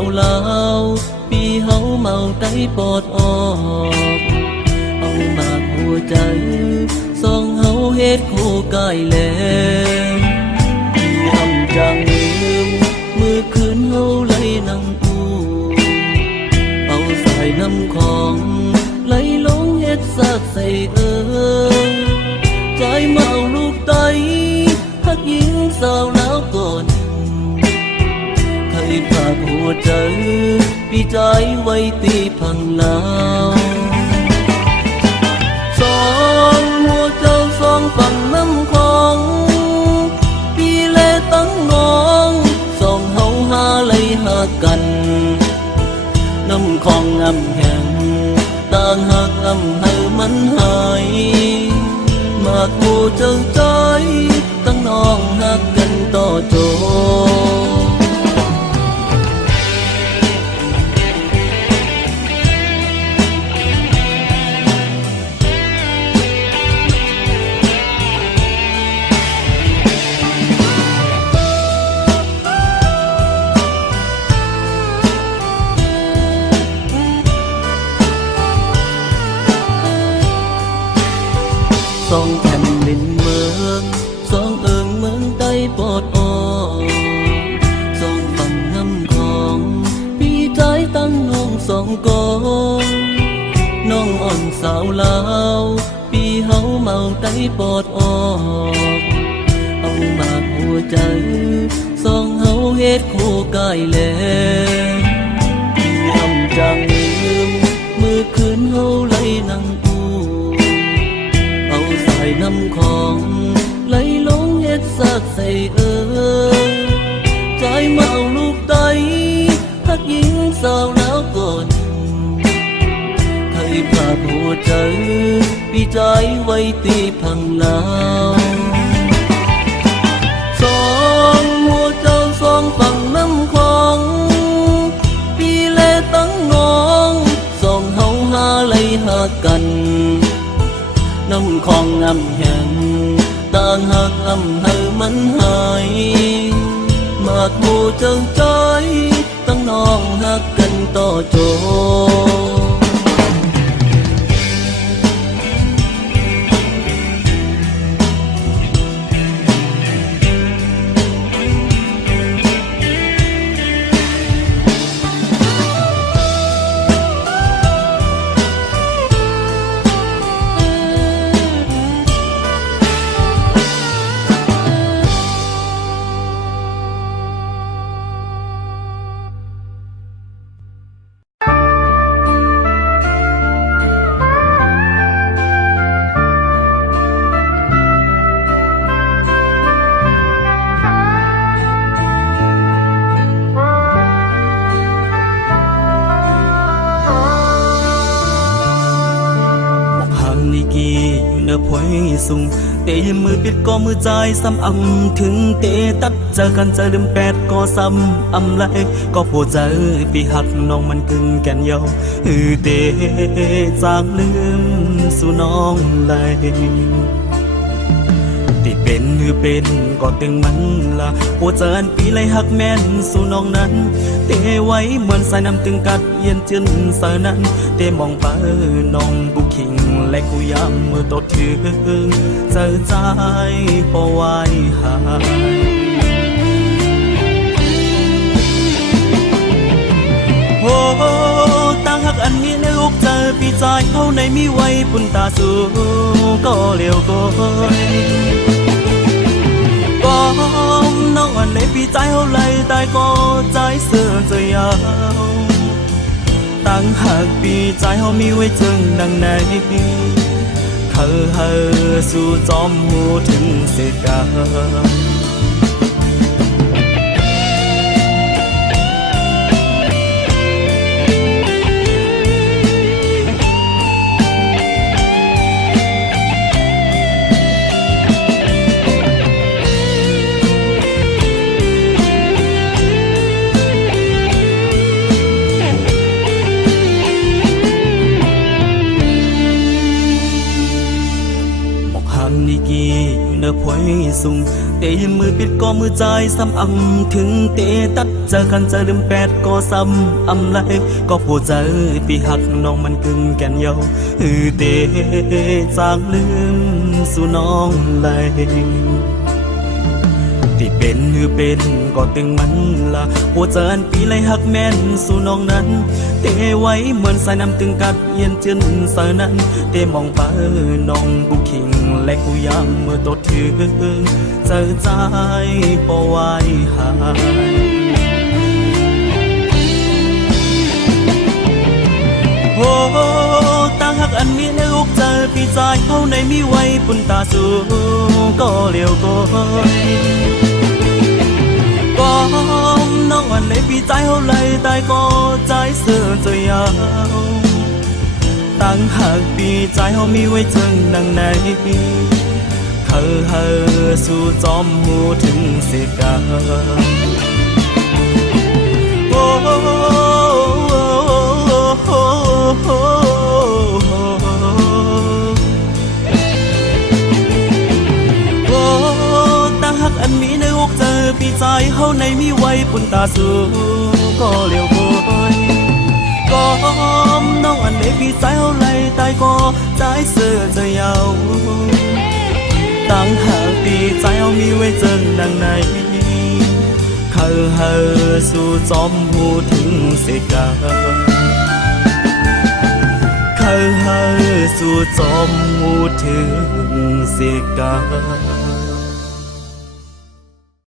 าวลาวปีเฮาเมาไตปอดออกเอามากหัวใจสองเฮาเฮ็ดคู่กายแลพี่อำจังลืมมือคืนเฮาไหลน้ำอูเอาสายน้ำของไหลลงเฮ็ดซากใส่ใจเมาลูกไตหักหญิงสาวลาวก่อนเคยพาหัวใจปีใจไว้ตีพังลาวสองหัวเจ้าสองฝั่งน้ำคลองพี่แลตั้งน้องสองเฮาหาไหลหากันน้ำคลองงำแห่งต่างหักให้มันหายมากกูเจ้าใจตั้งน้องหักกันต่อโจสองแผ่นดินเมืองสองเอิงเมืองใต้ปอดออกสองฝั่งน้ำคลองพี่ใจตั้งน้องสองกองน้องอ่อนสาวลาวปีเฮาเมาไตปอดออกเอามากหัวใจสองเฮาเฮ็ดคู่กายแลพี่อำจังลืมมือคืนเฮาไหลนั่งน้ำของไหลลงเฮ็ดซากใส่ใจเมาลูกไตหักหญิงสาวแล้วก่อนเคยพาหัวใจปีใจไว้ตีพังลาวสองหัวเจ้าสองฝั่งน้ำคลองปีแลตั้งน้องสองเฮาหาไหลหากันน้ำคลองงำแห่งต่างหักให้มันหายมากหมู่เจ้าใจตั้งน้องหักกันต่อโจสูงเตะมือปิดก็มือใจซ้ำอำถึงเตะตัดเจอกันเจอเดิมแปดก็ซ้ำอำไหลก็โผล่ใจปีหักน้องมันกึ่งแก่นยาวเตะจางลืมสู่น้องไหลที่เป็นเป็นก็ตึงมันละโผล่เจออันปีไหลหักแม่นสู่น้องนั้นเตะไว้เหมือนสายน้ำตึงกัดเย็นจืนสายนั้นเตะมองไปน้องบุคิงและกูย้ำมือตดถึงเจอใจพอไว้หายโอ้ตั้งหักอันนี้ในลูกเจอพี่ใจเขาในมีไว้ปุ่นตาสูก็เลี้ยวก้อยก็น้องอันในพี่ใจเขาเลยตายก็ใจเสื่อจะยาวตั้งหักปีใจเขามีไว้จึงดังไหนสู่จอมหูถึงเสกา อนดีกีอยู่เนื้อพวยสูงเตะมือปิดก็มือใจซ้ำอำถึงเตะตัดเจอกันเจอลืมแปดก็ซ้ำอำไรก็ผู้ใจปีหักน้องมันกึ่งแก่นเยาเตะจางลืมสู่น้องไหลที่เป็นเป็นก็ตึงมันละหัวใจอันปีไหลหักแม่นสู่น้องนั้นเตไว้เหมือนสายน้ำตึงกัดเย็นจืนสายนั้นเตมองไปน้องกูคิงและกูยังเมื่อตดถึงเจอใจพอไว้หายโอ้ต่างหักอันมีในอกเจอปีใจเขาในมีไว้ปุ่นตาสูก็เลี้ยวก้อยก็น้องอันในปีใจเขาเลยตายก็ใจเสื่อจะยาวต่างหากปีใจเขามีไว้จึงดังไหนเฮอสู่จอมหูถึงเสกาโอ้หักอันมีในอกเจอปีใจเฮาในมีไว้ปุ่นตาสูก็เลี้ยวก้อยก็น้องอันในปีใจเฮาไหลตายก็ใจเสื่อจะยาวต่างหากปีใจเฮามีไว้เจิงดังไหนเฮอสู่จอมหูถึงเสกาสู่จอมหูถึงเสกา